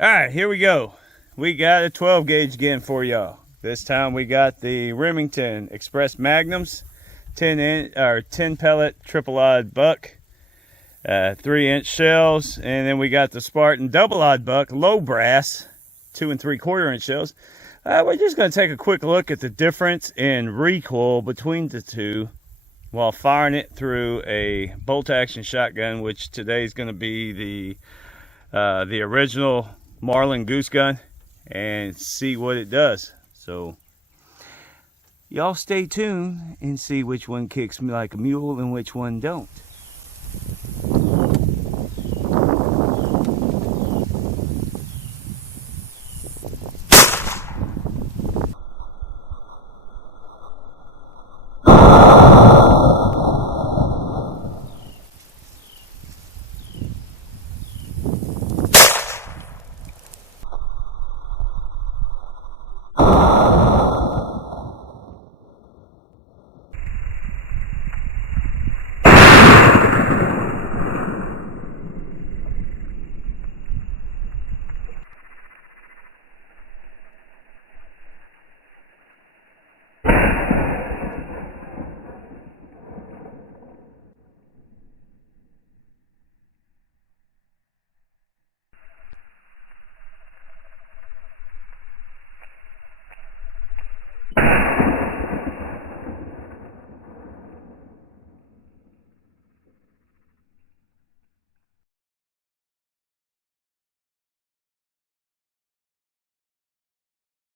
All right, here we go. We got a 12 gauge again for y'all. This time we got the Remington Express Magnums, 10 pellet triple odd buck, 3-inch shells, and then we got the Spartan double odd buck low brass, 2 3/4-inch shells. We're just going to take a quick look at the difference in recoil between the two while firing it through a bolt action shotgun, which today is going to be the original Marlin Goose gun, and see what it does. So y'all stay tuned and see which one kicks me like a mule and which one don't.